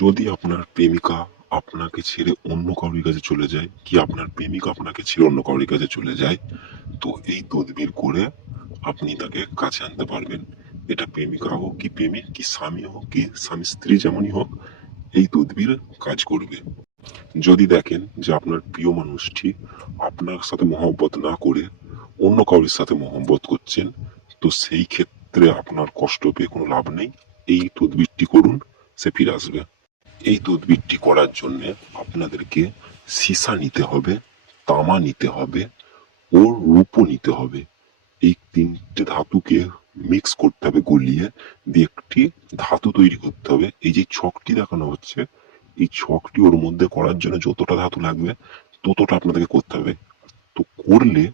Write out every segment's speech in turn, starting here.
যদি আপনার প্রেমিকা আপনাকে ছেড়ে অন্য কারোর কাছে চলে যায়, কি আপনার প্রেমিকা আপনাকে ছেড়ে অন্য কারোর কাছে চলে যায়, তো এই তদবির করে আপনি তাকে কাছে আনতে পারবেন। এটা প্রেমিকা হোক কি প্রেমিক, কি স্বামী হোক কি স্বামী স্ত্রী যেমনই হোক, এই তদবির কাজ করবে। যদি দেখেন যে আপনার প্রিয় মানুষটি আপনার সাথে মহব্বত না করে অন্য কারোর সাথে মহব্বত করছেন, তো সেই ক্ষেত্রে আপনার কষ্ট পেয়ে কোনো লাভ নেই। এই তদবিরটি করুন, সে ফিরে আসবে। এই তদবিরটি করার জন্য আপনাদেরকে সীসা নিতে হবে, তামা নিতে হবে ও রূপো নিতে হবে। এই তিনটে ধাতুকে মিক্স করতে হবে, গলিয়ে দিয়ে একটি ধাতু তৈরি করতে হবে। এই যে ছকটি দেখানো হচ্ছে, এই ছকটি ওর মধ্যে করার জন্য যতটা ধাতু লাগবে ততটা আপনাদেরকে করতে হবে। তো করলে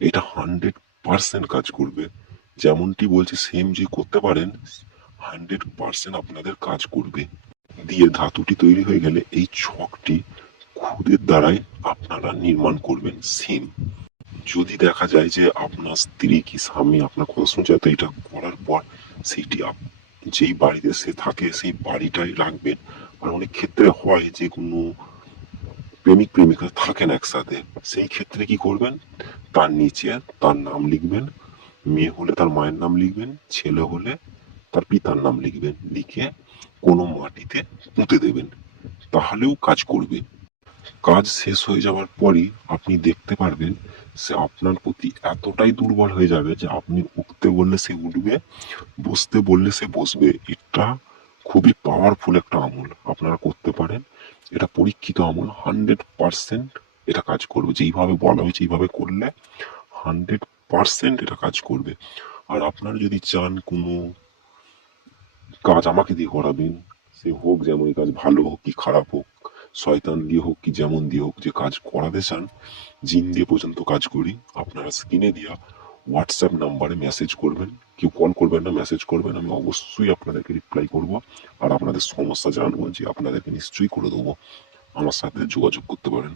এটা 100% কাজ করবে। যেমনটি বলছে সেম যে করতে পারেন, 100% আপনাদের কাজ করবে। দিয়ে ধাতুটি তৈরি হয়ে গেলে এই ছকটি খুদের দ্বারাই আপনারা নির্মাণ করবেন সেম। যদি দেখা যায় যে আপনার স্ত্রী কি স্বামী আপনার কথা শুনছে, তো এটা করার পর সেইটি যেই বাড়িতে সে থাকে সেই বাড়িটাই রাখবেন। আর অনেক ক্ষেত্রে হয় যে কোনো প্রেমিক প্রেমিকা থাকেন একসাথে, সেই ক্ষেত্রে কি করবেন, তার নিচে তার নাম লিখবেন। মেয়ে হলে তার মায়ের নাম লিখবেন, ছেলে হলে তার পিতার নাম লিখবেন, লিখে কোনো মাটিতে পুঁতে দেবেন, তাহলেও কাজ করবে। কাজ শেষ হয়ে যাওয়ার পরই আপনি দেখতে পারবেন সে আপনার প্রতি এতটাই দুর্বল হয়ে যাবে যে আপনি উঠতে বললে সে উঠবে, বসতে বললে সে বসবে। এটা খুবই পাওয়ারফুল একটা আমল, আপনারা করতে পারেন। এটা পরীক্ষিত আমল, 100% এটা কাজ করবে। যেইভাবে বলা হয়েছে এইভাবে করলে 100% এটা কাজ করবে। আর আপনারা যদি চান কোনো কাজ আমাকে দিয়ে করাবেন, সে হোক যেমন কাজ, ভালো হোক কি খারাপ হোক, শয়তান দিয়ে হোক কি যেমন দিয়ে হোক, যে কাজ করাতে চান, জিন দিয়ে পর্যন্ত কাজ করি, আপনারা স্ক্রিনে দেওয়া হোয়াটসঅ্যাপ নাম্বারে মেসেজ করবেন। কেউ কল করবেন না, মেসেজ করবেন, আমি অবশ্যই আপনাদেরকে রিপ্লাই করব। আর আপনাদের সমস্যা জানবো যে আপনাদেরকে নিশ্চয়ই করে দেবো। আমার সাথে যোগাযোগ করতে পারেন।